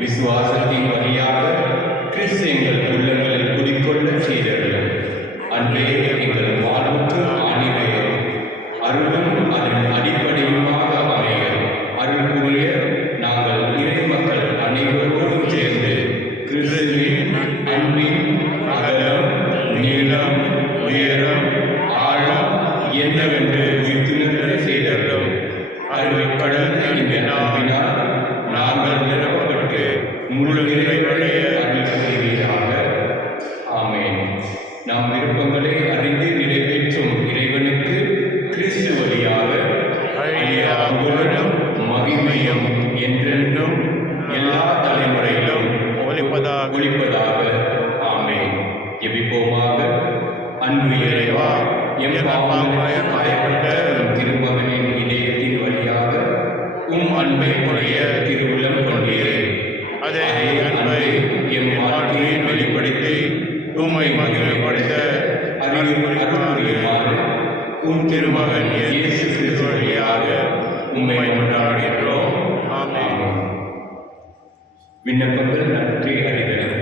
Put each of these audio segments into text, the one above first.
விசுவாசத்தின் வழியாக கிறிஸ்து எங்கள் உள்ளங்களில் குடிக்கொள்ள செய்தருளும். அன்பே எங்கள் வாழ்வுக்கு ஆணிவேர், அருளும் அதன் அடிப்படையுமாக அமைய அருள் புரிய நாங்கள் இறை மக்கள் அனைவரோடும் சேர்ந்து கிறிஸ்துவின் அன்பின் அகலம், நீளம், உயரம், ஆழம் என்னவென்று உயிர்த்துணர்வு செய்தருளும். அறிவை கடந்த இந்த நாவினால் நாங்கள் நிரப்பப்பட்டு முழு நிறைவடைய அருள் செய்வீராக. ஆமென். நம் விருப்பங்களை அறிந்து நிறைவேற்றும் இறைவனுக்கு கிறிஸ்து வழியாக புகழும் மகிமையும் என்றென்றும் எல்லா தலைமுறையிலும் ஒளிப்பதாக. ஆமென். ஜெபிப்போமாக. அன்பு இறைவா, எம் பாவங்களாக காயப்பட்ட திருமகனின் இதயத்தின் வழியாக அன்பை புரிய திருவுள்ளம் கொண்டீரே. அதை அன்பை எம் வாழ்க்கையில் வெளிப்படுத்தி உம்மை மகிமைப்படுத்த அறிவுறுமாறு திருமகன் இயேசு கிறிஸ்து வழியாக உம்மை கொண்டாடுகிறோம். ஆமென். விண்ணப்பங்கள் நன்றி அறிதல்.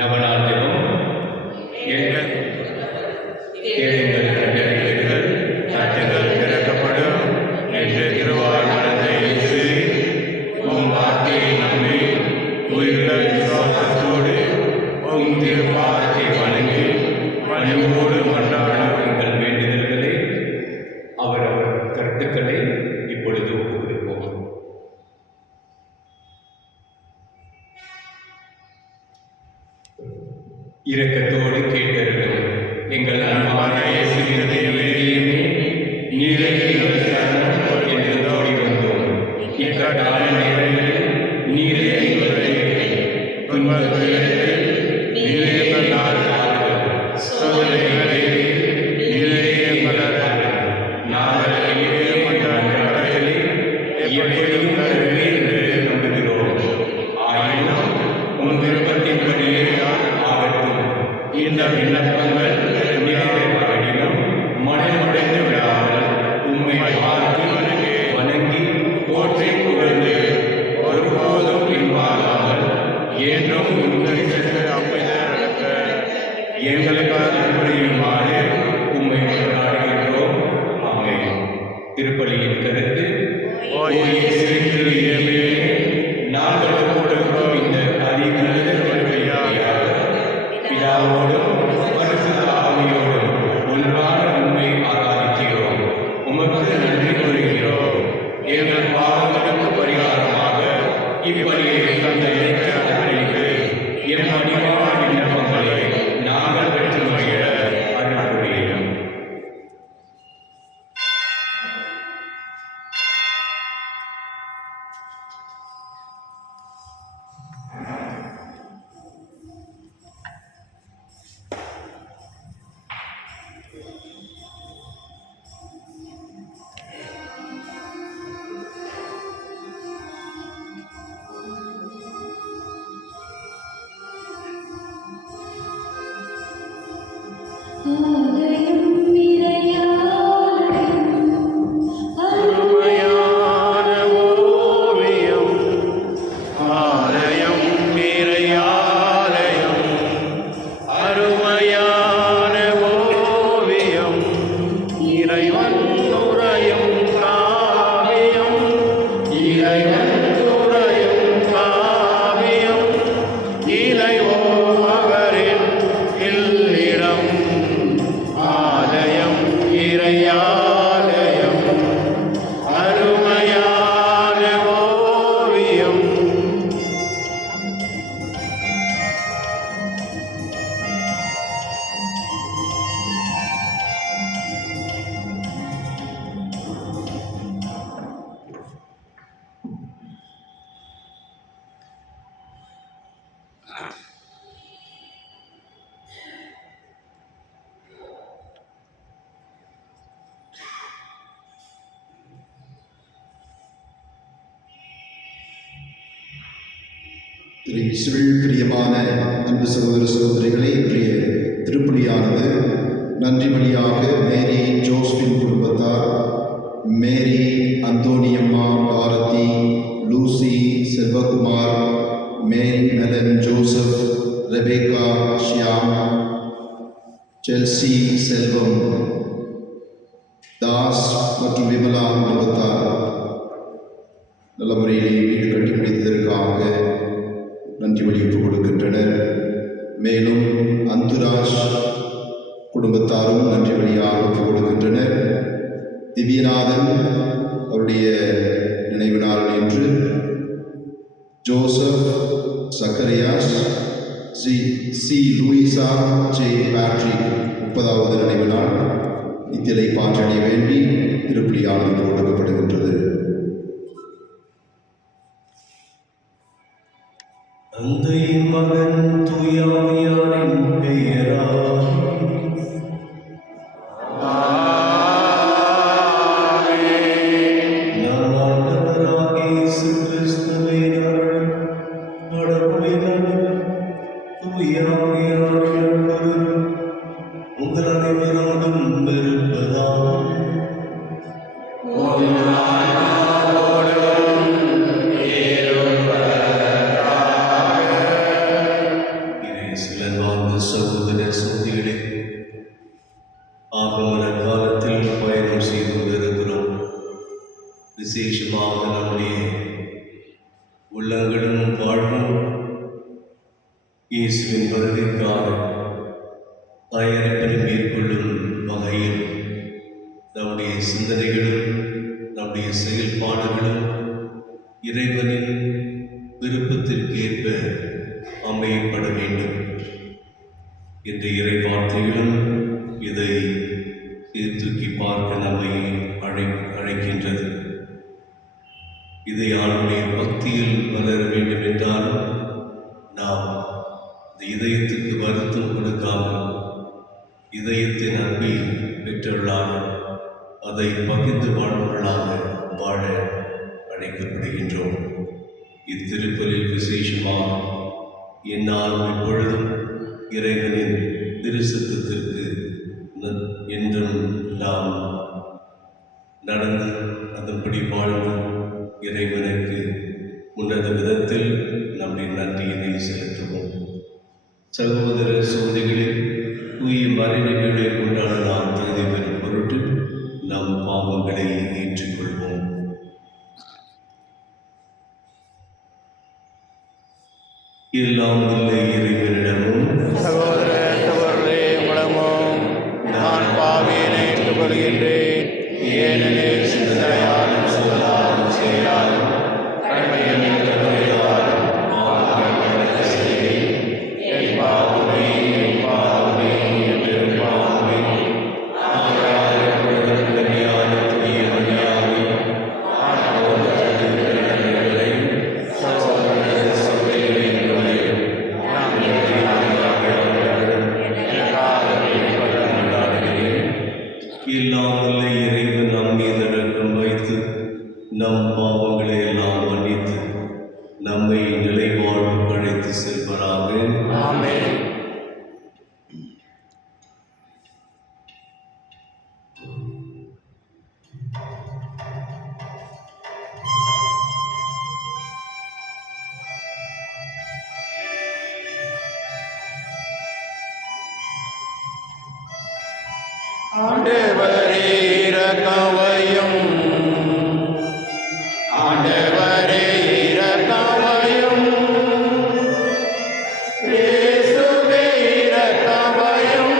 நவநாள் ஜெபம். கேளுங்கள், கண்டறியுங்கள், தட்டுங்கள் திறக்கப்படும் என்று திருவாழ்மனதை இயேசு உம் வார்த்தையை நம்பி உயிருள்ள விசுவாசத்தோடு உம் திருப்பாதத்தை வணங்கி பணிவோடு கொண்டாடும் எங்கள் வேண்டுதல்களை அவரவர் கருத்துக்களை இப்பொழுது ஒப்புக்கொடுப்போம். இரக்கத்தோடு கேட்டருளும் எங்கள் அன்பான இயேசுவின் தேவனே, நீரே எங்கள் சரணம் என்று ஓடி வந்தோம். இக்கட்டான நேரங்களில் நீரே எங்களை துன்பங்களில் நீரே எங்கள் ஆறுதல், சோதனைகளில் நீரே எங்கள் அரண். நாங்கள் எங்கே மன்றங்களை எப்படியும் தருவே என்று நம்புகிறோம். ஆயினும் உன் விருப்பத்தின்படியே ஆகட்டும். இந்த விண்ணப்பங்கள் நிறைவேறாவிடும் மனமுடைந்து விடாமல் உம்மை பார்த்து வணங்கி போற்றி புகழ்ந்து ஒருபோதும் பின்வாங்காமல் என்றும் அமைக்க எங்களுக்காக புரியுமாறு உம்மை கொண்டாடுகின்றோம். ஆமென். திருப்பலியின் கருத்து. நாங்கள் கொடுக்கிறோம் இந்த அதிகந்த வழியாக பிதாவோடும் பரிசுத்த ஆவியோடும் ஒன்றான உண்மை ஆராதிக்கிறோம். உமக்கு நன்றி கூறுகிறோம். எங்கள் பாவங்களுக்கு பரிகாரமாக இப்பலியை தந்த இறைக்கு எம் அடிவான விண்ணப்பங்களை நாங்கள் பெற்று மகிழ அருள் புரிகிறோம். அருமையான ஓவியம் ஆலயம் இறையாலயம் அருமையான ஓவியம் இறைவன் உறையும் காவியம் இறைவன் உறையும் காவியம் இறைவோ அவரின் இல்லிடம் ஆலயம் இறையாலயம் அருமையான ஓவியம். இயேசுவில் பிரியமான அன்பு சகோதர சகோதரிகளே, இன்றைய திருப்பலியானது நன்றி பலியாக மேரி ஜோஸ்பின் குடும்பத்தார், Mary Anthoniamma Bharathi, Lucy Selvakumar, Mary மெலன் Joseph, Rebecca Shyam, Chelsea Selvam Das மற்றும் விமலா குடும்பத்தார் நல்ல முறையிலே வீடு கட்டி முடித்ததற்காக நன்றி வழியிட்டு கொடுக்கின்றனர். மேலும் அந்துராஜ் குடும்பத்தாரும் நன்றி வழியாக ஒப்புக் கொடுக்கின்றனர். திவ்யநாதன் அவருடைய நினைவு நாள் என்று Joseph Zacharias, C Louisa J Patrick 30வது நினைவு நாள் இத்திலை பாற்றடைய வேண்டி திருப்பலியானது கொடுக்கப்படுகின்றது. தந்தையின் மகன் தூயாவியாரின் பெயரால் நான் ஆண்டவராகிய இயேசு கிறிஸ்துவின் அருள், கடவுளின் அன்பு, தூயாவியாரின் அன்பு உங்கள் அனைவரோடும் இருப்பதாக. சகோதர சகோதரிகளே, ஆகமன காலத்தில் பயணம் செய்து கொண்டிருக்கிறோம். விசேஷமாக நம்முடைய உள்ளங்களும் வாழ்வும் இயேசுவின் வருகைக்காக தயாரிப்பினை மேற்கொள்ளும் வகையில் நம்முடைய சிந்தனைகளும் நம்முடைய செயல்பாடுகளும் இறைவனின் விருப்பத்திற்கேற்ப அமையப்பட வேண்டும். இந்த இறை வார்த்தைகளும் இதை தூக்கி பார்க்க நம்மை அழைக்கின்றது. இதை ஆளுடைய பக்தியில் வளர வேண்டும் என்றாலும் நாம் இந்த இதயத்துக்கு வருத்தம் கொடுக்காமல் இதயத்தின் அன்பை பெற்றவர்களாக அதை பகிர்ந்து வாழ்வர்களாக வாழ அழைக்கப்படுகின்றோம். இத்திருப்பலில் விசேஷமாக என்னால் இப்பொழுதும் இறைவனின் திருச்சத்தத்திற்கு என்றும் நாம் நடந்து அதன்படி வாழ்ந்து இறைவனுக்கு உன்னத விதத்தில் நம்முடைய நன்றியினை செலுத்துவோம். சகோதர சகோதரிகளில் தூய மறைநிகழ்வை கொண்டாட நாம் தகுதி பெறும் பொருட்டு நம் பாவங்களை ஏற்றுக்கொள்வோம். எல்லாம் இல்லை இறைவனிடமும் சகோதர சகோதரே உலகமும் நான் பாவியனை ஏற்றுக்கொள்கின்றேன். ஏனெனில் சிந்தனையாலும் சொல்லாலும் செயலாலும் கடமையின் துறையாலும் என் பாவமே என் பாவமே என்று பாவமே கனியான துணிய மணியாகி சகோதர சகோதரிகளையும் நாம் இல்லாமல் இறைவன் நம் மீது இரக்கம் வைத்து நம் பாவங்களை எல்லாம் மன்னித்து நம்மை நிலை வாழ்வுக்கு அழைத்து செல்வராக. ஆமென். ஆண்டவரே இரக்கமையும். ஆண்டவரே இரக்கமையும். இயேசுவே இரக்கமையும்.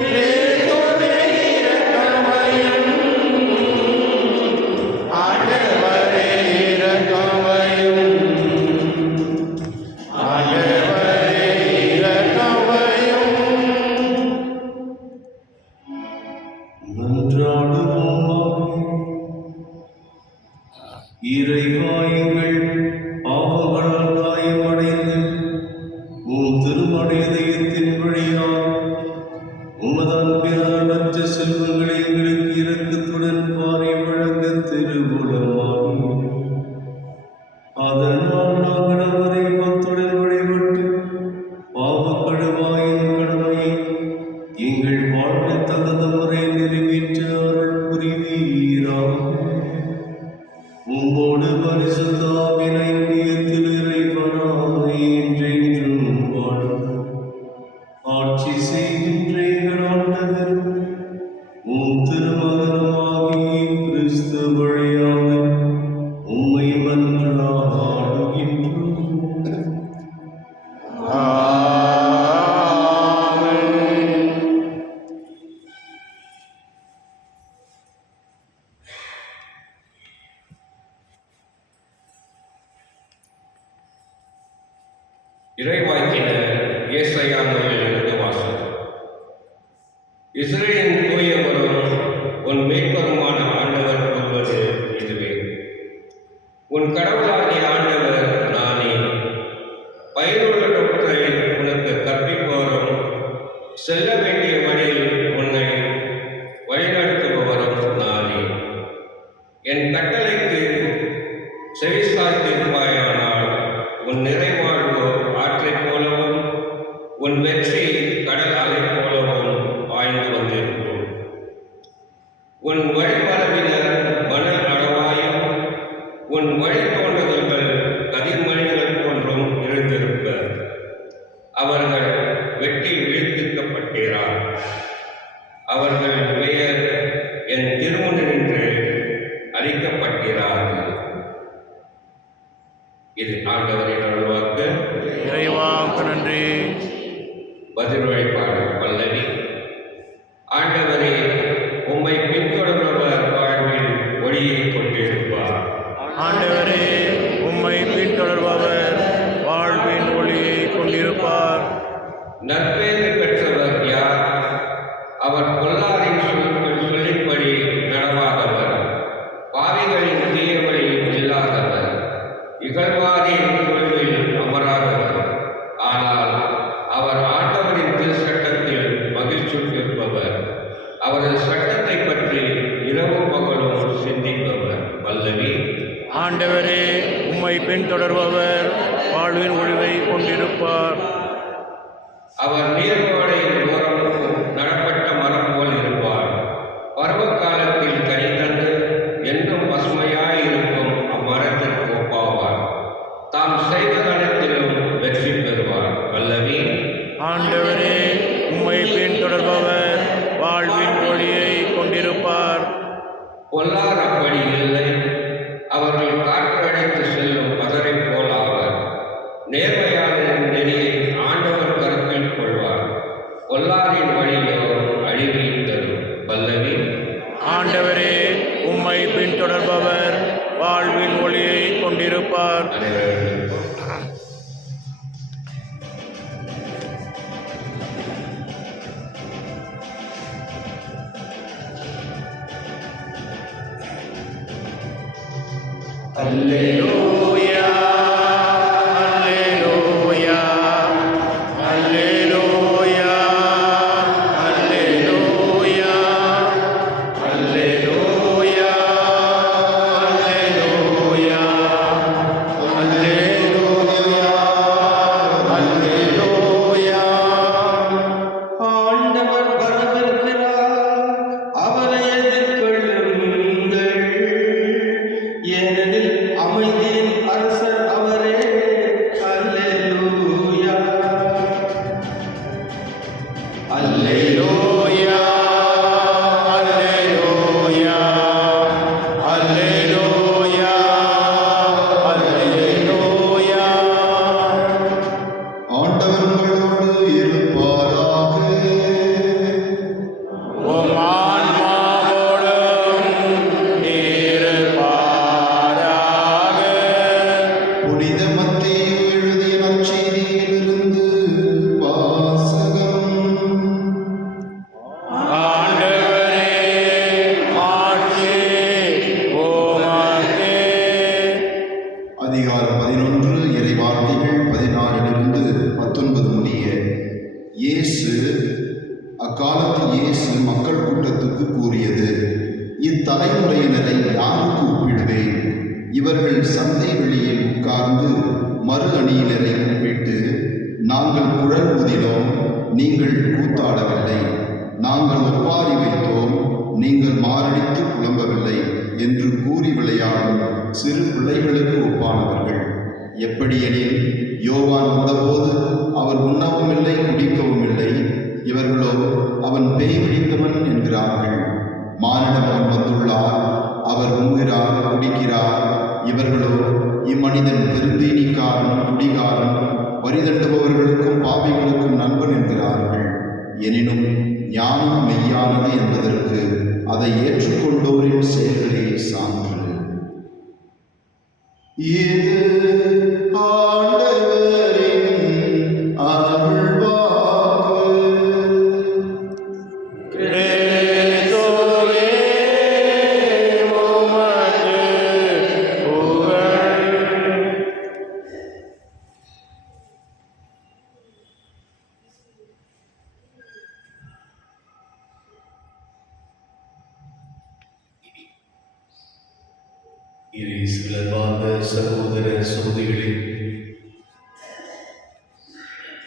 இயேசுவே இரக்கமையும். ஆண்டவரே இரக்கமையும். ஆண்டவரே இரக்கமையும். இறைவா, எங்கள் பாவங்களால் காயமடைந்து உம் திருமடையத்தின் வழியால் உமது அன்பினால் மற்ற செல்வங்களை எங்களுக்கு இரக்கத்துடன் பாறை வழங்க திருவுளமாகும். அதனால் நாங்கள் அவரை பத்துடன் வழிபட்டு பாவக்கழுவாயின் கடமையை எங்கள் வாழ்வில் தகுந்த முறை நிறைவேற்ற அருள் புரிவீராக. உம்மோடு பரிசுத்த ஆவியின் ஐக்கியத்தில் இறைவனாய் என்றென்றும் வாழ்ந்து ஆட்சி செய்கின்ற எங்கள் ஆண்டவர் உம் திருமகனாகிய கிறிஸ்து வழியாக உம்மை மன்றாடுகின்றோம். இறைவாக்கினர் ஏசாயா நூலிலிருந்து வாசகம். இஸ்ரவேலின் தூயவரும் உன் மீட்பருமான ஆண்டவர் கூறுவது இதுவே: உன் கடவுளாகிய ஆண்டவர் நானே. பயனுள்ளவற்றை உனக்கு கற்பிப்பவரும் செல்ல வேண்டிய வழியில் உன்னை வழிநடத்துபவரும் நானே. என் கட்டளைக்கு செவிசாய்த்திருப்பாயானால் உன் நிறைவாழ்வு ஆற்றைப் போலவும் உன் வெற்றி கடல் அலை போலவும் பாய்ந்து வந்திருக்கும். உன் வழிபரவினர் மணல் அளவாயும் உன் வழித்தோன்றுதல்கள் கதிர்மணிகள் போன்றும் இருந்திருப்பர். அவர்கள் வெட்டி வீழ்த்திக்கப்பட்டீரார். அவர்கள் பெயர் என் திருமுனின்று அழிக்கப்பட்டீரார்கள். இது ஆண்டவரின் அருள்வாக்கு. இறைவாக்கு நன்றி. பதில் வழிபாடு பல்லவி. ஆண்டவரே, உம்மை பின்தொடர்பவர் வாழ்வில் ஒளியை கொண்டிருப்பார். ஆண்டவரே, உம்மை பின்தொடர்பவர் வாழ்வின் ஒளியை கொண்டிருப்பார். நற்பேறு பெற்றவர் யார்? அவர் பொல்லாரின் சொல்லின்படி நடவாதவர், பாவிகளின் தீய வழியில் இல்லாதவர், இகழ்வாரின் குழுவில் அமராதவர். ஆனால் அவர் ஆண்டவரின் திருச்சட்டத்தில் மகிழ்ச்சியுற்றிருப்பவர். அவரது சட்டத்தை பற்றி இரவும் பகலும் சிந்திப்பவர். பல்லவி. ஆண்டவரே, உம்மை பின்தொடர்பவர் வாழ்வின் ஒளிவை கொண்டிருப்பார். அவர் நீர்வாடையின் ஓரம் நடப்பட்ட மரம் போல் இருப்பார். பருவ காலத்தில் கனி தந்து என்றும் பசுமையாயிருக்கும் அம்மரத்திற்கு ஒப்பாவார். தாம் செய்ததனத்திலும் வெற்றி பெறுவார். பல்லவி. ஆண்டவரே, உம்மை பின்தொடர்பவர் வாழ்வின் ஒளியை கொண்டிருப்பார். பொல்லார் அப்படி இல்லை. அவர்கள் காற்றழைத்து செல்லும் பதரை போல் ஆவர். நேர்மையாளரின் நெறியை ஆண்டவர் கருத்தில் கொள்வார். பொல்லாரின் வழியோ அழிவை தரும். பல்லவி. ஆண்டவரே, உம்மை பின்தொடர்பவர் வாழ்வின் ஒளியை கொண்டிருப்பார். அனைவரும் அல்லேலூயா, அல்லேலூயா, அல்லேலூயா, அல்லேலூயா, அல்லேலூயா, அல்லேலூயா, அல்லேலூயா, அல்லேலூயா. ஆண்டவர் வரவிருக்கிறார், அவரை எதிர்கொள்ளுங்கள். ஏனெனில் அமைதி மத்தேயு எழுதிய நற்செய்தியிலிருந்து வாசகம். ஆண்டவரே, ஆட்சி உமக்கே. அதிகாரம் 11 இறை வார்த்தைகள் 14 19 முடிய. அக்காலத்தில் இயேசு மக்கள் கூட்டத்துக்கு கூறியது: இத்தலைமுறையினரை யாருக்கு ஒப்பிடுவேன்? இவர்கள் சந்தை வெளியில் உட்கார்ந்து மறு அணியினரை கூப்பிட்டு, நாங்கள் குழல் ஊதினோம், நீங்கள் கூத்தாடவில்லை, நாங்கள் ஒப்பாரி வைத்தோம், நீங்கள் மாரடித்து புலம்பவில்லை என்று கூறி விளையாடும் சிறு பிள்ளைகளுக்கு ஒப்பானவர்கள். எப்படியெனில், யோவான் வந்தபோது அவர் உண்ணவும் இல்லை, குடிக்கவும் இல்லை. இவர்களோ அவன் பேய் பிடித்தவன் என்கிறார்கள். மானிடமகன் வந்துள்ளார், அவர் உண்கிறார், குடிக்கிறார். இவர்களோ இம்மனிதன் பெருந்தீனிக்காரன், குடிகாரன், வரிதண்டுபவர்களுக்கும் பாவிகளுக்கும் நண்பன் என்கிறார்கள். எனினும் ஞானம் மெய்யானது என்பதற்கு அதை ஏற்றுக்கொண்டோரின் செயல்களே சான்று. இது ஆண்டவரின் அருள்வாக்கு. கிறிஸ்துவே, உமக்கு புகழ். இயேசுவின் சகோதர சகோதரிகளே,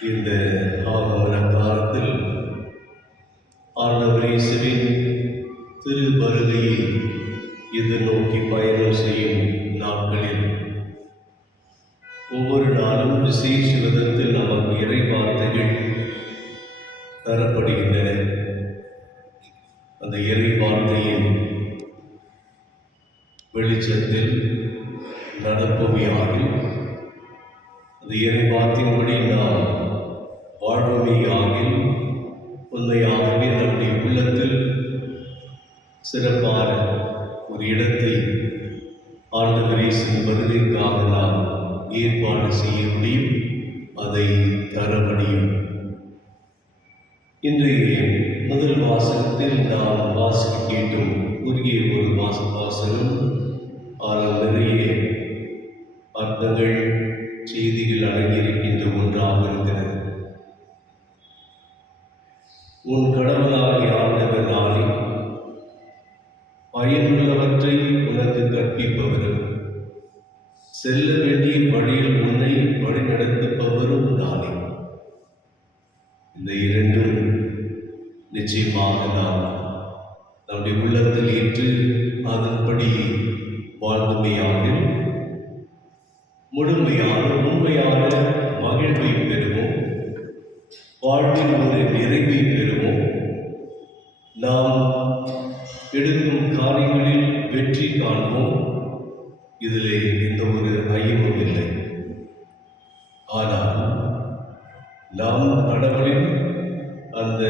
இந்த ஆகமன காலத்தில் ஆண்டவர் இயேசுவின் திருவருகையை எதிர்நோக்கி பயணம் செய்யும் நாட்களில் ஒவ்வொரு நாளும் விசேஷ விதத்தில் நமக்கு இறை வார்த்தைகள் தரப்படுகின்றன. அந்த இறை வார்த்தையின் வெளிச்சத்தில் நடப்பவையாக அந்த இறைவார்த்தையின்படி நாம் வாழ்வமையாக உண்மையாகவே நம்முடைய உள்ளத்தில் சிறப்பான ஒரு இடத்தை ஆண்டவர் இயேசுவின் வருகைக்காக நாம் ஏற்பாடு செய்ய முடியும், அதை தர முடியும். இன்றைய முதல் வாசகத்தில் நாம் வாசிக்க கேட்டும் குறுகிய ஒரு வாசகம், ஆனால் நிறைய அர்த்தங்கள், செய்திகள் அடங்கியிருக்கின்ற ஒன்றாக இருக்கிறது. உன் கடவுளாகிய ஆண்டவர் நானே, பயனுள்ளவற்றை உனக்கு கற்பிப்பவரும் செல்ல வேண்டிய வழியில் உன்னை வழிநடத்துபவரும் நானே. இந்த இரண்டும் நிச்சயமாக நாம் நம்முடைய உள்ளத்தில் ஏற்று அதன்படி வாழ்ந்துமையாக முழுமையான உண்மையான மகிழ்வை பெறுவோம், வாழ்வில் ஒரு நிறைவை பெறுவோம். நாம் எடுக்கும் காரியங்களில் வெற்றி காண்போம். இதிலே எந்த ஒரு ஐயமும் இல்லை. ஆனால் நாம் கடவுளின் அந்த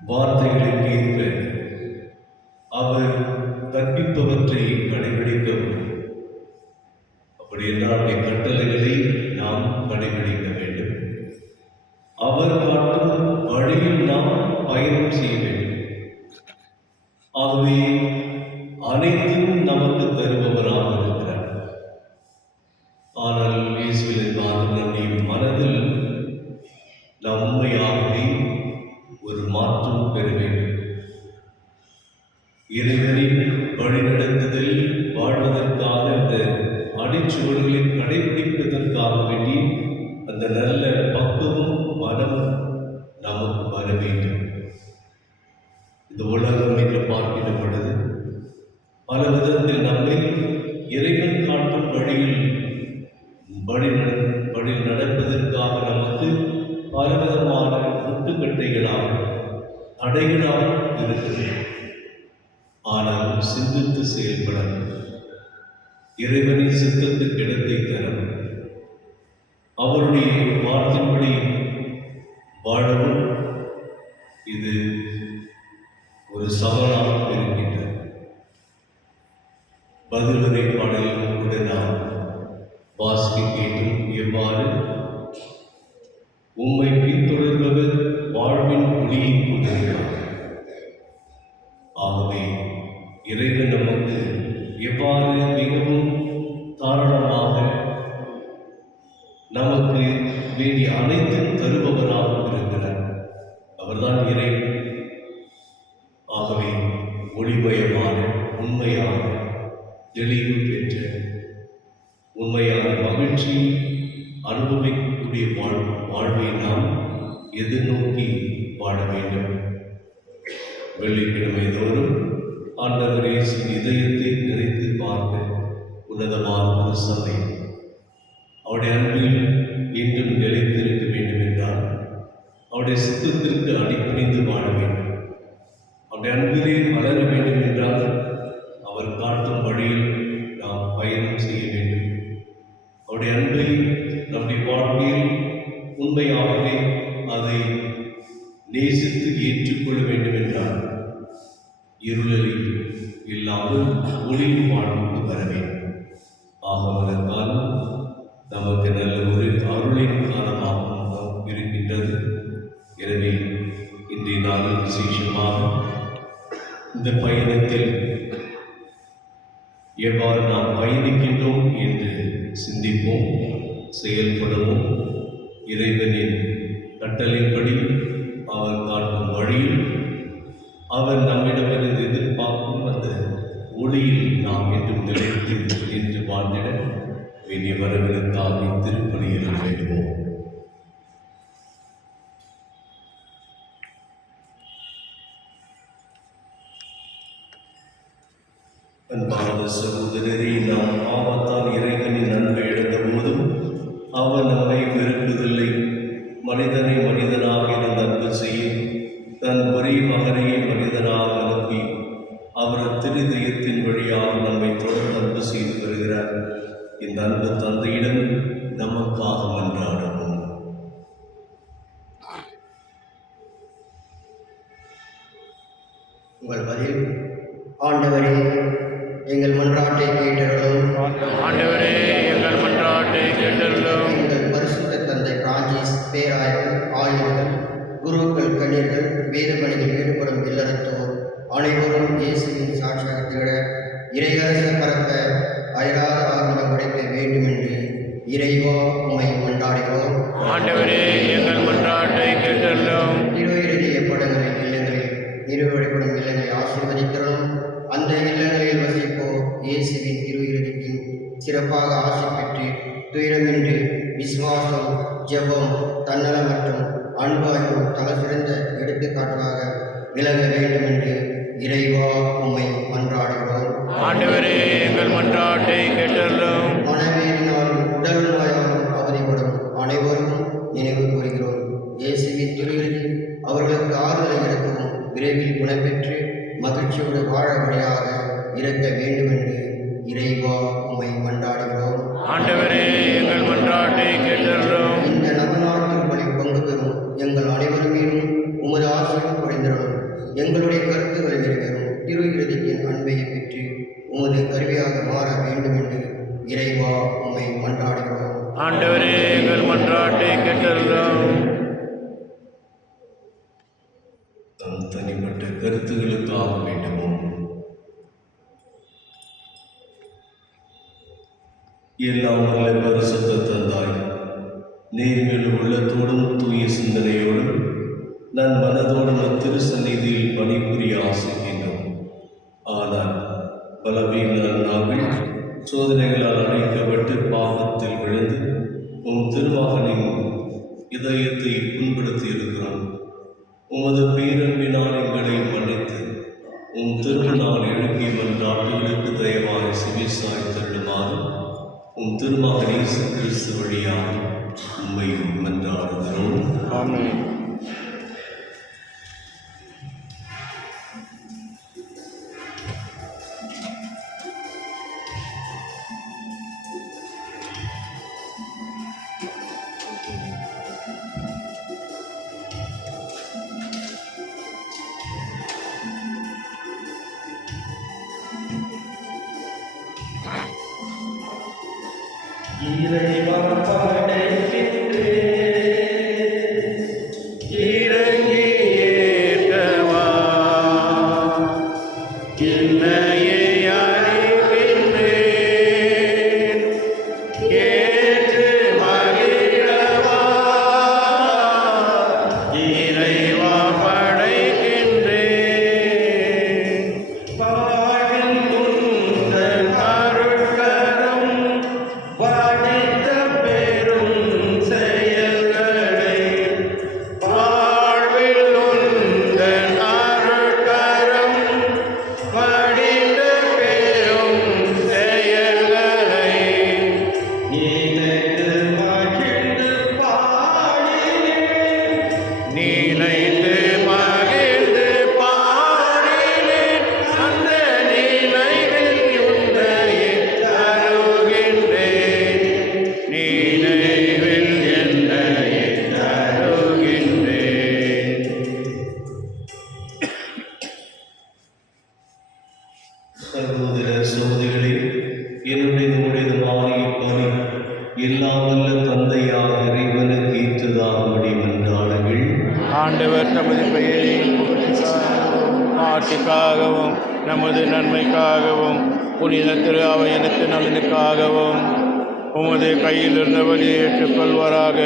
வார்த்தைகளுக்கு ஏற்ப அவர் கற்பிப்பவற்றை கடைபிடிக்கவும், அப்படி என்றால் கட்டளைகளை நாம் கடைபிடிக்க வேண்டும். அவர் காட்டும் வழியில் நாம் பயணம் செய்ய வேண்டும். ஆகவே அனைத்தும் நமக்கு தருபவராக இருக்கிறார். ஆனால் இயேசுவின் நம்முடைய மனதில் நாம் உண்மையாகவே ஒரு மாற்றம் பெற வேண்டும். இறைவனின் வழிநடத்துதல் வாழ்வதற்காக அந்த அடிச்சுவடுகளை கடைபிடிப்பதற்காக வேண்டி அந்த நல்ல பக்குவம் மனம் நமக்கு வர வேண்டும். இந்த உலகம் என்று பார்க்கப்படுது பல விதத்தில் நம்மை இறைவன் காட்டும் வழியில் வழி நடப்பதற்காக நமக்கு பலவிதமான முட்டுக்கட்டைகளாக தடைகளாக இருக்கிறது. ஆனால் சிந்தித்து செயல்பட இறைவனின் சித்தத்துக்கு இடத்தை தர அவருடைய வார்த்தைப்படி வாழவும் இது ஒரு சவாலாக இருக்கின்றது. பதிலுரை பாடலில் கூட நாம் வாசிக்க கேட்டும் எவ்வாறு உம்மை பின்தொடர்பவர் வாழ்வின் ஒளியை கொண்டிருக்கிறார். ஆகவே இறைவன் நமக்கு எவ்வாறு மிகவும் தாராளமாக நமக்கு வேண்டிய அனைத்தும் தருபவராக இருக்கிறார். அவர்தான் இறைவன். ஆகவே ஒளிமயமான உண்மையான தெளிவு பெற்ற உண்மையான மகிழ்ச்சி அனுபவிக்கக்கூடிய வாழ்வை நாம் எதிர்நோக்கி வாழ வேண்டும். வெள்ளிக்கிழமை தோறும் ஆண்டவர் இயேசு இதயத்தை நினைத்து பார்க்க உன்னதமான ஒரு சமயம். அவருடைய அன்பில் இன்றும் நிலைத்திருக்க வேண்டும் என்றால் அவருடைய சித்தத்திற்கு அடிப்பணிந்து வாழ வேண்டும். அவருடைய அன்பிலே வளர வேண்டும் என்றால் அவர் காட்டும் வழியில் நாம் பயணம் செய்ய வேண்டும். அவருடைய அன்பை நம்முடைய வாழ்க்கையில் உண்மையாகவே அதை நேசித்து ஏற்றுக்கொள்ள வேண்டும் என்றால் இருளில் இல்லாமல் ஒளியின் வாழ்வுக்கு வர வேண்டும். ஆக காலம் நமக்கு நல்ல ஒரு அருளின் காலமாகவும் இருக்கின்றது. எனவே இன்றைய நாளில் விசேஷமாக இந்த பயணத்தில் எவ்வாறு நாம் பயணிக்கின்றோம் என்று சிந்திப்போம், செயல்படுவோம். இறைவனின் கட்டளைப்படி அவர் காட்டும் வழியில் அவர் நம்மிடமிருந்து எதிர்பார்க்கும் அந்த ஒளியில் நாம் என்றும் நிலைத்து நின்று வாழ்ந்திட வேண்டிய வரவிற்காக திருப்பணியில் வேண்டுவோம். அன்பான சகோதரரே, நாம் பாவத்தால் இறைவனின் அன்பை இழந்த போதும் அவர் நம்மை வெறுப்பதில்லை. மனிதனை மனிதனாக இருந்து அன்பு செய்ய தன் ஒரே மகனையே மனிதனாக அனுப்பி அவரது திருதயத்தின் வழியாக நம்மை தொடர்ந்து அன்பு செய்து வருகிறார். இந்த அன்பு தந்தையிடம் நமக்காக மன்றாடுவோம். உங்கள் பதில்: ஆண்டவரே, எங்கள் மன்றாட்டை கேட்டருளும். ஆண்டவரே, எங்கள் மன்றாட்டை கேட்டருளும். எங்கள் பரிசுத்த தந்தை பிரான்சிஸ், பேராயர்கள், ஆயர்கள், குருக்கள், கன்னியர்கள், வேத பணியில் ஈடுபடும் இல்லறத்தோர் அனைவரும் இயேசுவின் சாட்சியாக திகழ இறையரசு பரப்ப அயராத ஆர்வம் உடைக்க வேண்டும் என்று இறைவா உம்மை கொண்டாடுகிறோம். ஆண்டவரே, எங்கள் மன்றாட்டை கேட்டருளும். திருவயிறுதிய படங்களின் இல்லங்களில் இருவழிப்படும் இல்லங்களை ஆசீர்வதிக்கிறோம். அந்த இல்லங்களில் வசிப்போர் இயேசுவின் திருவிருதிக்கு சிறப்பாக ஆசை பெற்று துயரமின்றி விசுவாசம், ஜெபம், தன்னலம் மற்றும் அன்பு ஆகியோர் தலை சிறந்த எடுத்துக்காட்டாக விளங்க வேண்டும் என்று இறைவா உம்மை மன்றாடுகிறோம். ஆண்டவரே, எங்கள் மன்றாட்டை கேட்டருளும். மனவேலினாலும் உடல் நோயாலும் அவதிப்படும் அனைவரும் நினைவு கூறுகிறோம். இயேசுவின் திருவிருதி அவர்களுக்கு ஆறுதலை எடுக்கவும் விரைவில் குணப்பெற்று மகிழ்ச்சியோடு வாழபடியாக இருக்க வேண்டும் என்று இறைவா உம்மை மன்றாடுகிறோம். ஆண்டவரே, எங்கள் மன்றாட்டை கேட்டருளும். இந்த நவநாள் திருப்பலில் பங்கு பெறும் எங்கள் அனைவரும் மீதும் உமது ஆசீர்வாதம் பொழிந்தருளும். எங்களுடைய கருத்துக்களை நிறைவேறும் திருவிருதியின் அன்பையை பெற்று உமது கருவியாக மாற வேண்டும் என்று இறைவா உம்மை மன்றாடுகிறோம். ஆண்டவரே, எங்கள் மன்றாட்டை கேட்டருளும். தம் தனிப்பட்ட கருத்துகளுக்காக வேண்டுவோம். எல்லாம் வல்ல பரிசுத்த தந்தாய், நேர்மையுள்ள உள்ளத்தோடும் தூய சிந்தனையோடும் நான் மனதோடும் திருசந்நிதியில் பணிபுரிய ஆசைக்கின்றோம். ஆனால் பலவீன நாங்கள் சோதனைகளால் அழைக்கப்பட்டு பாவத்தில் விழுந்து உம் திருமகனின் இதயத்தை புண்படுத்தி இருக்கிறோம். உமது பேரன்பினால் எங்களை மன்னித்து உம் திருநாள் எழுப்பி மன்றாட்டுகளுக்கு தயவாக செவிசாய் தருளுமாறு உம் திருமகன் இயேசு கிறிஸ்து வழியாக உம்மை மன்றாடுகிறோம். ஆமென். இறைவா படைக்கின்றேன், இறங்கி ஏற்கவா என்னையே அறிகின்றேன், ஏற்று மகிழவா இறைவா படைக்கின்றேன். பாடில் உந்தன் அருட்கரம் வாடித்த பெரும் செயல்களை, வாழ்வில் உந்தன் அருட்கரம் வாடித்த பெரும் செயல்களை, நினைத்து மகிழ்ந்து பாடினேன், நினைத்து மகிழ்ந்து பாடினேன். அந்த நினைவில் உன்னையே தருகின்றேன், நினைவில் என்னையே தருகின்றேன். சகோதர சகோதரிகளே, என்னுடைய உடையதுமாகிய பணி எல்லாம் வல்ல தந்தையாக இறைவனுக்கு ஏற்றதாகும்படி மன்றாடுங்கள். ஆண்டவர் தமது பெயரின் ஆட்சிக்காகவும் நமது நன்மைக்காகவும் புனித திரு அவையனத்து நலனுக்காகவும் உமது கையில் இருந்தபடி ஏற்றுக்கொள்வாராக.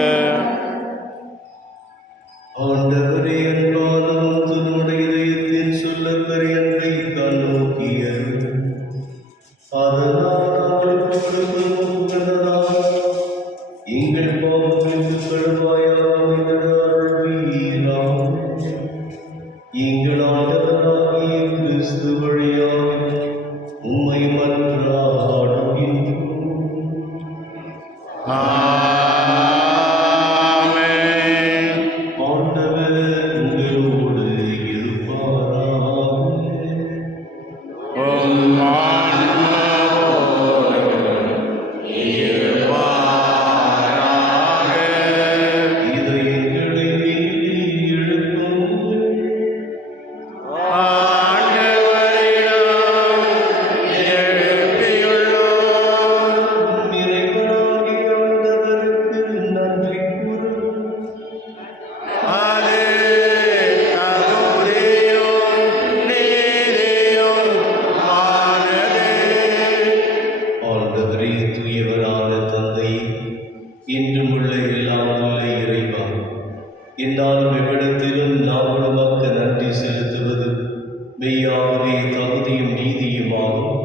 ஆண்டவரே, அன்பானவரும் தன்னுடைய இதயத்தின் சொல்லக்கரை அன்பை கண்ணோக்கிய அதனால் எங்கள் பாவங்களுக்கு கடுமையாக எங்கள் ஆண்டவராகிய கிறிஸ்து வழியாக உம்மை மன்றாடுகின்றோம். ஆமென். ஆண்டவர் உங்களோடு இருப்பாராக. உம் ஆன்மாவோடு இருப்பாராக. இதயங்களை எழுப்புங்கள். ஆண்டவரிடம் எழுப்பியுள்ளோம். இறைவனாகிய ஆண்டவருக்கு நன்றி கூறுவோம். அது தகுதியும் நீதியும் ஆனதே. ஆண்டவரே, தூயவரான தந்தையே, என்றும் உள்ள எல்லாம் உள்ள இறைவா, என்னாலும் எவ்விடத்திலும் நாங்கள் உமக்கு நன்றி செலுத்துவது மெய்யாகவே தகுதியும் நீதியுமாகும்,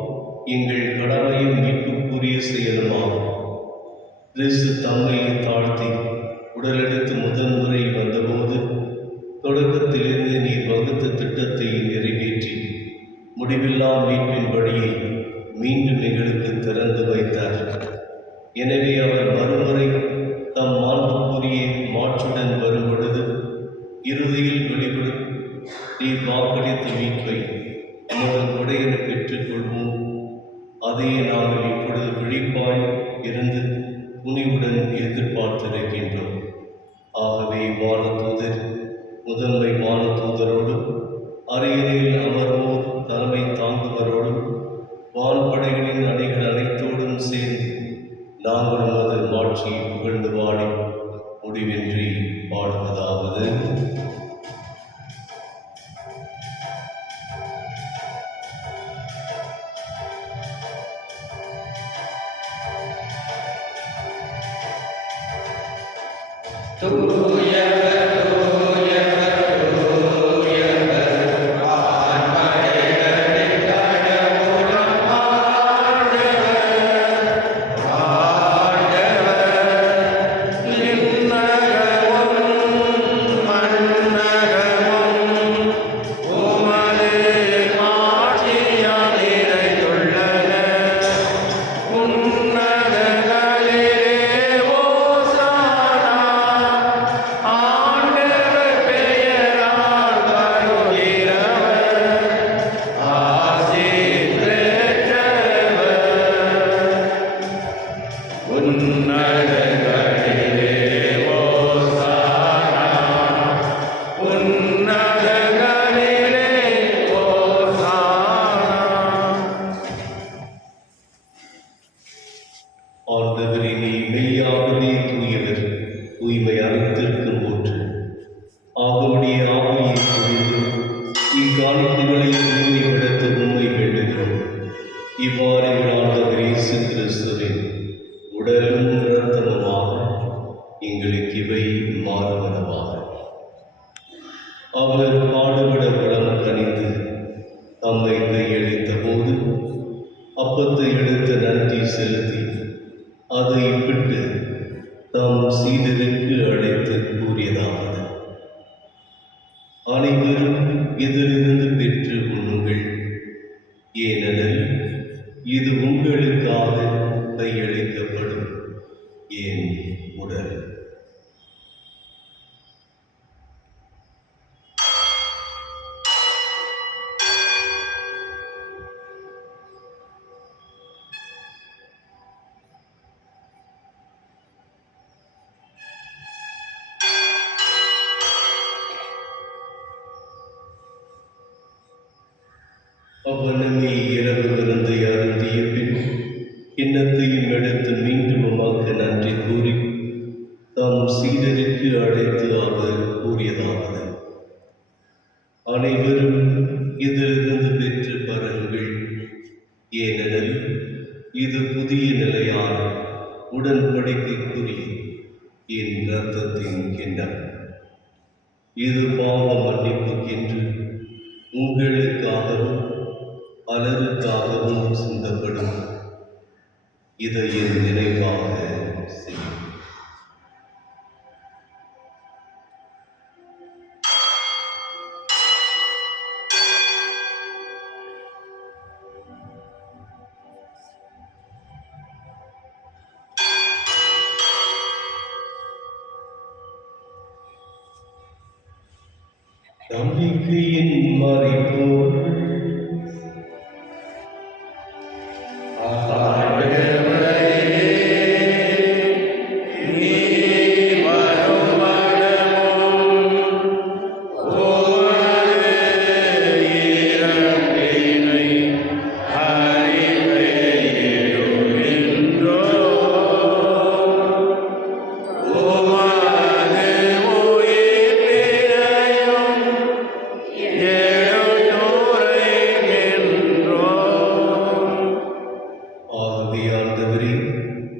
எங்கள் கடமையும் மீட்புக்குரிய செயலுமாகும். கிறிஸ்து தம்மை தாழ்த்தி உடலெடுத்து முதன்முறை வந்தபோது தொடக்கத்திலிருந்து நீர் வகுத்த திட்டத்தை நிறைவேற்றி முடிவில்லா மீட்பின் வழியை மீண்டும் எங்களுக்கு திறந்து வைத்தார். எனவே அவர் மறுமுறை தம் மாண்புக்குரிய மாற்றுடன் வரும் பொழுது இறுதியில் வெளிப்படும் நீர் வாக்களித்த மீட்பை உமது உடையென பெற்றுக்கொள்வோம். அதையே நாங்கள் இப்பொழுது விழிப்பாய் இருந்து துணிவுடன் எதிர்பார்த்திருக்கின்றோம். ஆகவே வானதூதர் முதன்மை வானதூதரோடும் அரியணையில் அமர்வோர் தலைமை தாங்குவரோடும் வான்படைகளின் அணிகள் அனைத்தோடும் சேர்ந்து நாங்கள் உமது மாட்சியை புகழ்ந்து பாடி முடிவின்றி பாடுவதாவது. ஆண்டவரே, நீ மெய்யாகவே தூயவர், தூய்மை அனைத்திற்கும் ஊற்று. அவருடைய ஆவியை பொழிந்து இக்காணிக்கைகளை தூய்மைப்படுத்த உண்மை வேண்டுகிறோம். இவ்வாறு ஆண்டவர் இயேசு கிறிஸ்துவின் உடலும் இரத்தமுமாக எங்களுக்கு இவை மாறுவனவாக. அவர் பாடுபட வளம் கனிந்து தம்மை கையளித்த போது அப்பத்தை எடுத்து நன்றி செலுத்தி அதை விட்டு தம் சீடருக்கு அழைத்து கூறியதாவது: அனைவரும் இதிலிருந்து பெற்று உண்ணுங்கள், ஏனெனில் இது உங்களுக்காக கையளிக்கப்படும் என் உடல். அவ்வண்ணமே இரவு விருந்தை அருந்திய பின் கிண்ணத்தையும் எடுத்து மீண்டும் உமக்கு நன்றி கூறி தம் சீடருக்கு அழைத்து அவர் கூறியதாவது: அனைவரும் இதிலிருந்து பெற்று பருங்கள், ஏனெனில் இது புதிய நிலையான உடன்படிக்கைக்குரிய என் இரத்தத்தின் கிண்ணம். இது பாவ மன்னிப்புக்கென்று உங்களுக்காகவும் பலருக்காகவும் சிந்தப்படும். இதை என் நினைவாக செய்யும். நம்பிக்கையின் மறைபொருள்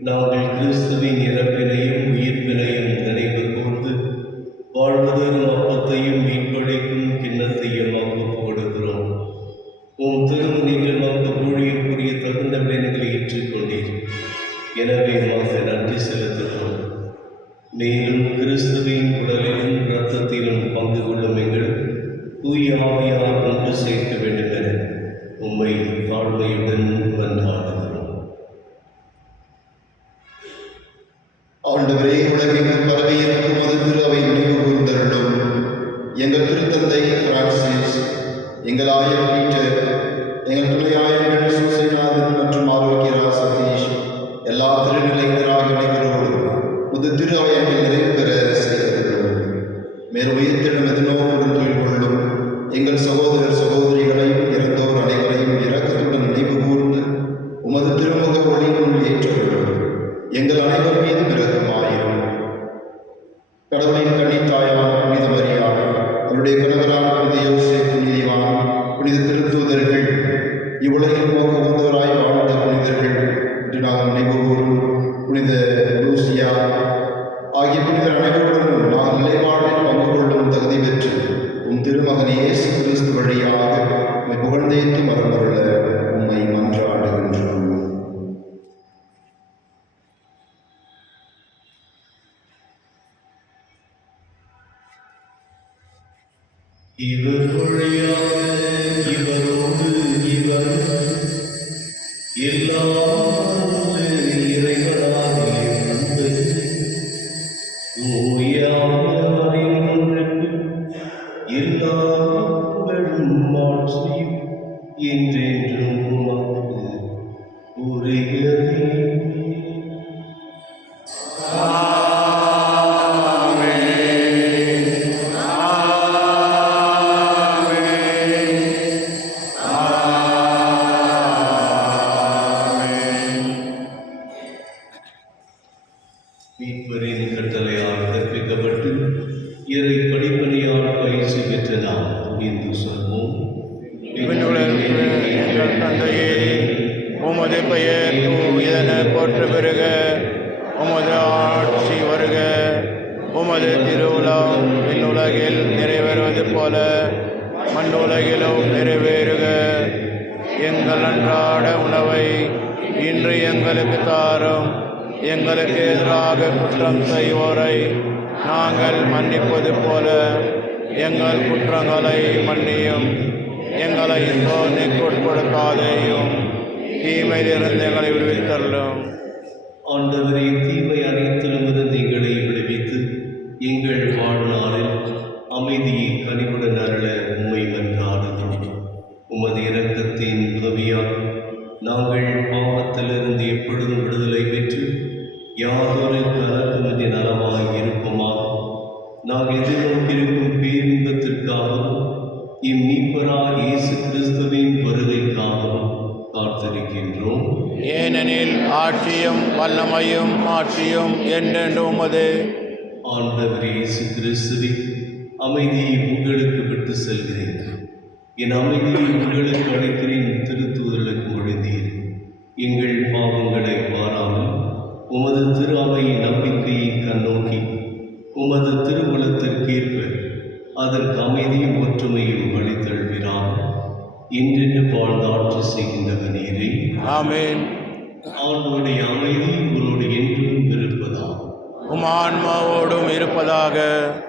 நாங்கள் கிறிஸ்துவின் இறப்பினையும் உயிர்ப்பினையும் நினைவு கூர்ந்து வாழ்வதற்கு அப்பத்தையும் மீன்படைக்கும் கிண்ணத்தையும் அங்கு போடுகிறோம். உம் திருமணிகள் நமக்கு ஊழியக்குரிய தகுந்த விளைவுகளை ஏற்றுக்கொண்டீர். எனவே நமக்கு நன்றி செலுத்துகிறோம். மேலும் கிறிஸ்துவின் உடலிலும் இரத்தத்திலும் பங்கு கொள்ளும் எங்கள் தூய ஆவியார் ஒன்று சேர்க்க வேண்டும் என உம்மை தாழ்மையுடன் மன்றாடுகிறோம். ஆண்டவரே, உலகெங்கும் பரவி இருக்கும் அது திரு அவை நினைவு கூர்ந்தருளும். எங்கள் திருத்தந்தை பிரான்சிஸ், எங்கள் ஆயர் பீட்டர், எங்கள் துணை ஆயர்கள் சூசைநாதன் மற்றும் ஆரோக்கியரா சதீஷ், எல்லா திருநிலையினராக அனைவரோடும் முது திரு அவையங்கள் நிறைவு பெற செய்தருளும். மேலும் உயிர்த்தெழும் எதிர்நோக்குடன் தொழில் கொள்ளும் எங்கள் சகோதரர் சகோதரிகளையும் இறந்தோர் அனைவரையும் இரக்கத்துடன் நினைவு கூர்ந்து உமது திருமுக ஒளியினுள் ஏற்றருளும். எங்கள் அனைவர் மீதும் இரக்கமாயிரும். கடவுளின் கன்னித்தாயான புனித மரியாள், அவருடைய கணவரான புனித யோசேப்பு நீதிவான், புனித திருத்தூதர்கள், இவ்வுலகில் போக்க உந்தவராய் வாழ்ந்த புனிதர்கள் என்று நாங்கள் நினைவு கூறும் புனித லூசியா ஆகிய புனிதர் அனைவருடனும் நாங்கள் நிலைப்பாடில் பங்கு கொள்ளும் தகுதி பெற்று உம் திருமகன் இயேசு கிறிஸ்து வழியாக உம்மை புகழ்ந்தேத்து மரமருள உம்மை மன்றாடுகின்றோம். இவர் வழியாக இவரோடு இவர் எல்லாம் இறைவனாகிய தந்தை தூயாவியாரின் ஒன்றுக்கு எல்லா புகழும் மாட்சியும் என்றென்றும் உமக்கு உரியதே. மீட்பரின் கட்டளையால் கற்பிக்கப்பட்டு இறை படிப்பணியால் பயிற்சி பெற்ற நாம் இந்து சொல்வோம். எங்கள் தந்தையே, உமது பெயர் தூயதென போற்ற பெறுக, உமது ஆட்சி வருக, உமது திருவுளம் விண்ணுலகில் நிறைவேறுவது போல மண்ணுலகிலும் நிறைவேறுக. எங்கள் அன்றாட உணவை இன்று எங்களுக்கு தாரும். எங்களுக்கு எதிராக குற்றம் செய்வோரை நாங்கள் மன்னிப்பது போல எங்கள் குற்றங்களை மன்னியும். எங்களை சோதனைக்கு உட்படுத்தாதேயும், தீமையிலிருந்து எங்களை விடுவித்தள்ளும். ஆண்டவரே, தீமை அனைத்திலுமிருந்து எங்களை விடுவித்து எங்கள் வாழ்நாளில் அமைதியை கனிவுடன் அருள உம்மை மன்றாடுகிறோம். உமது இரக்கத்தின் உதவியால் நாங்கள் பாவத்திலிருந்து எப்பொழுதும் விடுதலை பெற்று யாதொரு கலக்கமின்றி நலமாய் இருப்போமாக. நாங்கள் எதிர்நோக்கியிருக்கும் பேரின்பத்திற்காகவும் இம்மீட்பராகிய இயேசு கிறிஸ்துவின் வருகைக்காகவும் காத்திருக்கின்றோம். ஏனெனில் ஆட்சியும் வல்லமையும் மாட்சியும் என்றென்று உமது. ஆண்டவர் இயேசு கிறிஸ்துவே, அமைதியை உங்களுக்கு விட்டு செல்கிறேன், என் அமைதியை உங்களுக்கு அளிக்கிறேன் திருத்தூதர்களுக்கு மொழிந்தீர். எங்கள் பாவங்களை பாராமல் உமது திரு அவையின் நம்பிக்கையை கண்ணோக்கி உமது திருவுளத்திற்கேற்ப அதற்கு அமைதியும் ஒற்றுமையும் அளித்தழுவினார். இன்றென்று வாழ்ந்து ஆட்சி செய்கின்றவர் நீரே. ஆமென். அவனுடைய அமைதி உங்களோடு என்றும் இருப்பதாம். உம் ஆன்மாவோடும் இருப்பதாக.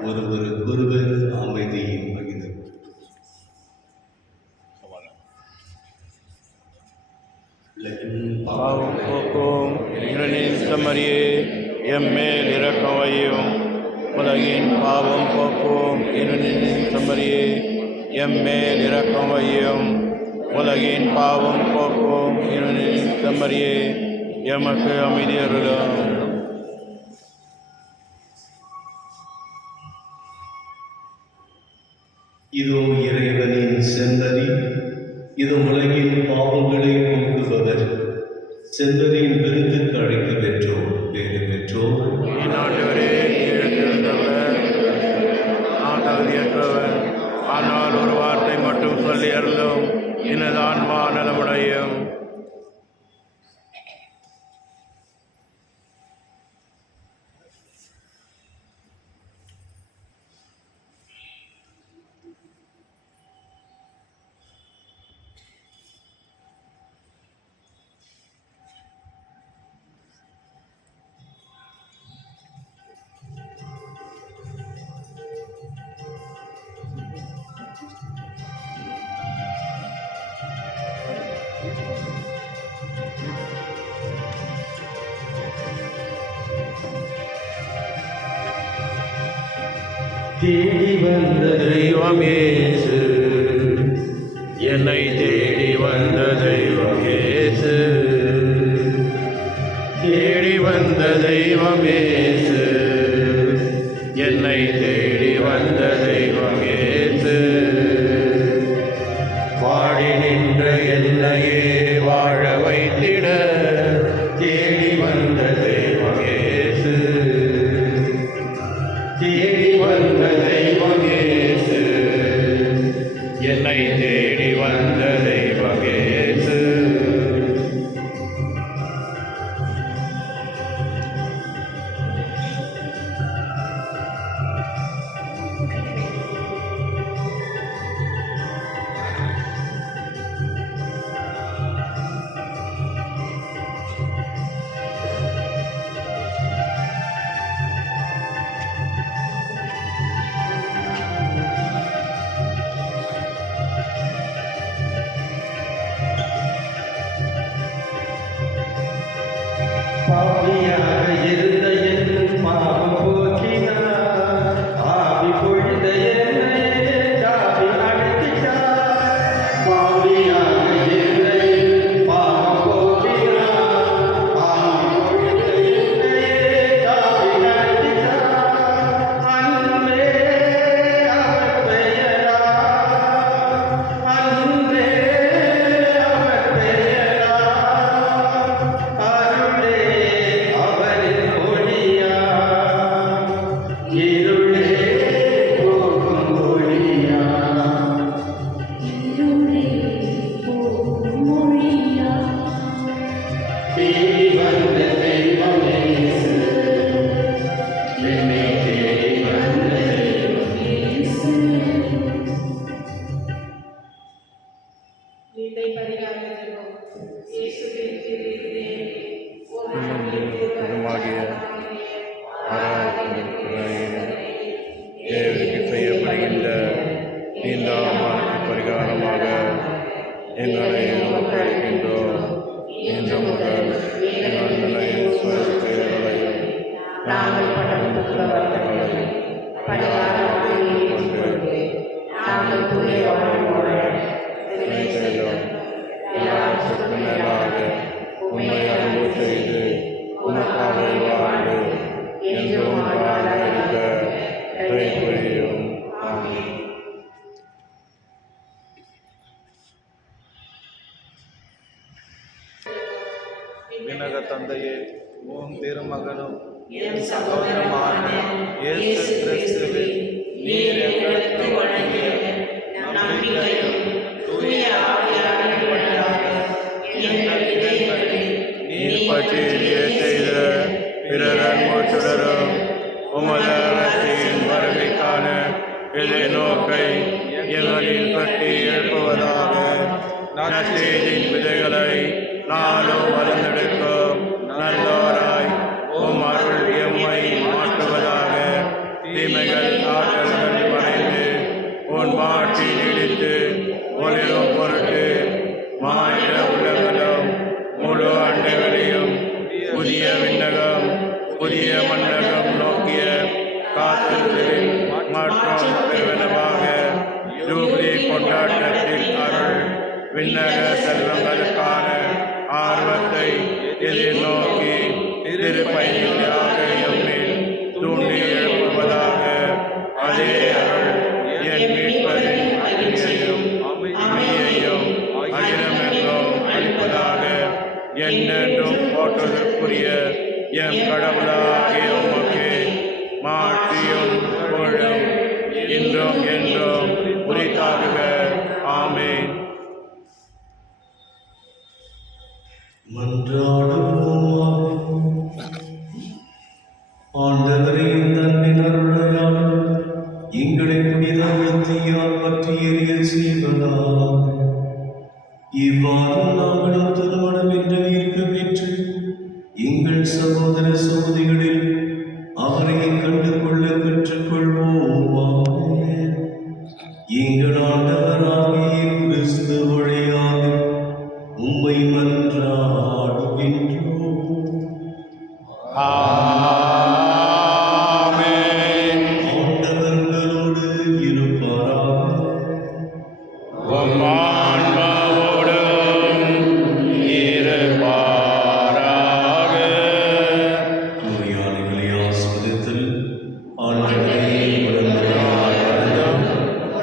ஒருவருக்கொருவர் அமைதியும் பகிர்ந்து பாவம் போக்கும் இறைவனின் செம்மறியே, எம்மேல் இரக்கம் வையும். உலகின் பாவம் போக்கும் இறைவனின் செம்மறியே, எம்மேல் இரக்கம் வையும். உலகின் பாவம் போக்கும் இறைவனின் செம்மறியே, எமக்கு அமைதி அருளும். இதோ இறைவனின் செந்தரி, இது உலகின் பாவங்களை போக்குபவர். செந்தரியின் விருந்துக்கு அழைக்க பெற்றோர் பேறு பெற்றோர். ஆண்டவரே, எழுந்திருந்தவர் நான் தகுதியற்றவன், ஆனால் ஒரு வார்த்தை மட்டும் சொல்லி அருளும், எனது ஆன்மா நலமுடையும். தேடி வந்த தெய்வம் இயேசு, என்னை தேடி வந்த தெய்வம் இயேசு, தேடி வந்த தெய்வம் இயேசு, என்னை தேடி வந்த தெய்வம் இயேசு, வாடி நின்ற என்னையே வாழ வைத்திட தேடி வந்த தெய்வம் இயேசு, தேடி வந்த தெய்வம் இயேசு, என்னை தேடி வந்த தெய்வம் இயேசு. பாவியாக இருந்த என் பாவம் போக்கினார், ஆவி பொழுத என்னையே சாவி அழைத்தார். பாவியாக இருந்த என் பாவம் போக்கினார், ஆவி பொழுத என்னையே சாவி அழைத்தார். அன்பே அவர் பெயரா, அன்பே அவர் பெயரா, அருளே அவர் வாழ்ந்து என்றும் வாழ்ந்திருக்க தயை புரியும். ஆமென். விண்ணக தந்தையே, உம் திருமகனும் என் சகோதரமான இயேசு கிறிஸ்துவில் நீர் எங்களுக்கு வழங்கிய நம்பிக்கையும் தூய ஆவியாரின் வழியாக எங்கள் இதயங்களில் நீர் பற்றி செய்த பிறர் தொடரும் உமது அரசின் வருகைக்கான எதிர்நோக்கை எங்களில் கட்டி எழுப்புவதாக. நற்செய்தியின் விதைகளை நாளும் வளர்ந்தெடுக்கும் நல்லோராய் உம் அருள் எம்மை மாற்றுவதாக. தீமைகள் ஆற்றல்கள் மறைந்து உன் மாற்றி நீடித்து ஒளிரும் பொருட்டு மாநில உலகம் முழு அண்டைகளையும் புதிய விண்ணகம் புதிய மண்டகம் நோக்கிய காத்திருத்தலில் மாற்றம் பெறுவனவாக. ஜூபிலி கொண்டாட்டத்தில் அருள் விண்ணக செல்வங்களுக்கான ஆர்வத்தை எதிர்நோக்கி திருப்பயணியாக எம்மில் தூண்டி எழுப்புவதாக. அதே அருள் என் மீட்பதின் அகிலையும் அமைதியையும் அகிலமெங்கும் அளிப்பதாக. என்னென்றும் போற்றுதற்குரிய எம் கடவுளாகிய உமக்கு மாற்றியும் புகழும் இன்றும் என்றும் உரித்தாகுக. ஆமென். மன்றாடுவோமாக. ஆண்டவரே, தன்னின் அருளால் எங்களை புனித விருத்தியால் பற்றி எரிய செய்வதாக. இவ்வாறு நாங்களும் திருமணம் என்ற ஈர்ப்பு பெற்று எங்கள் சகோதர சகோதரிகளில் அவரை கண்டு கொள்ள கற்றுக்கொள்வோமாக. எங்கள் ஆண்டவராகிய கிறிஸ்து வழியாக உம்மை மன்றாடுகின்றோம். ஆமென். ஆண்டவர்களோடு இருப்பாராக. உம் ஆன்மாவோடும் இருப்பாராக. நோயாளிகளை ஆஸ்வதித்தல். ஆண்டவரே,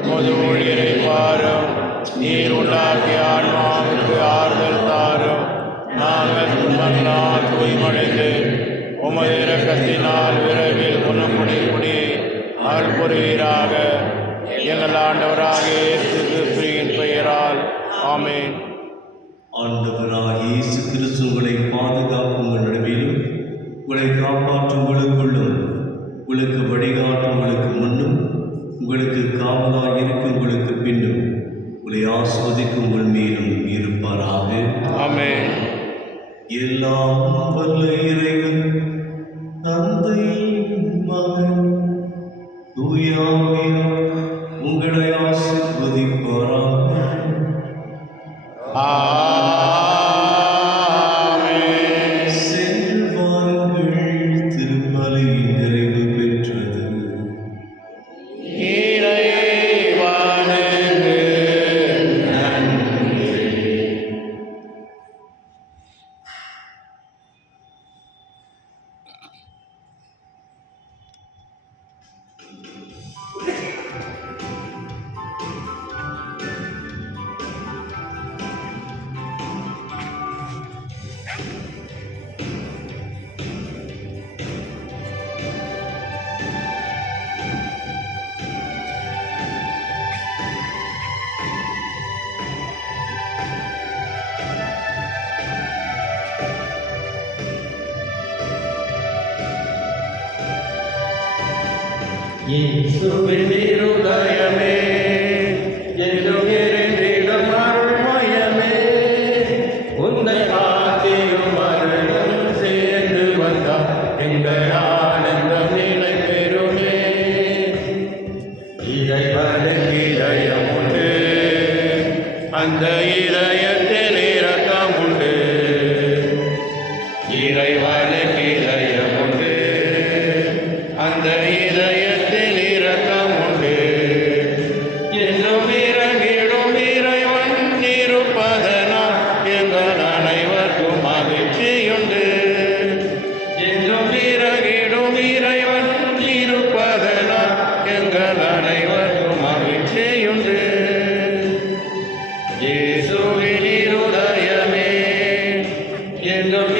முது ஊழியரை பாரும். நீர் உண்டாக்கிய ஆன்மாவுக்கு ஆறுதல் தாரும். நாங்கள் துன்பங்களால் தூய்மடைந்து உமது இரக்கத்தினால் விரைவில் குணமுடிய அருள் புரிவீராக. எங்கள் ஆண்டவராகிய இயேசு கிறிஸ்துவின் பெயரால் ஆமென். ஆண்டவராகிய இயேசு கிறிஸ்து உங்களை பாதுகாக்கும் உங்கள் நடுவிலும் உங்களை காப்பாற்றும் உங்களுக்குள்ளும் உங்களுக்கு வழிகாட்டும் உங்களுக்கு முன்னும் உங்களுக்கு காவலாக இருக்கும் உங்களுக்கு பின்னும் உங்களை ஆஸ்வதிக்கும் உங்கள் மேலும் இருப்பாராக. ஆமென். எல்லாம் வல்ல இறைவன் தந்தை மகன் தூய ஆவியார் உங்களை ஆசீர்வதிப்பாராக. ஆமென். சென்று வாருங்கள், திருப்பலி நிறைவு பெற்றது. இறைவனுக்கு நன்றி. இயேசுவின் இருதயமே என்றும் இருந்திடும் அருள்மயமே, உன்னை ஆசையும் அருளும் சேர்ந்து வந்தார் எங்கள் ஆனந்தம் நிலை பெறுமே. இறைவனுக்கு இதயம் உண்டு, அந்த இதயத்தில் இரக்கம் உண்டு. இறைவனுக்கு இதயம் உண்டு, அந்த இதயத்தில் இரக்கம் உண்டு. என்றும் இறங்கிடும் இறைவன் இருப்பதனால் எங்கள் அனைவருக்கும் மகிழ்ச்சியுண்டு. என்றும் எங்கள் அனைவருக்கும் மகிழ்ச்சியுண்டு. இயேசுவின் இருதயமே என்றும்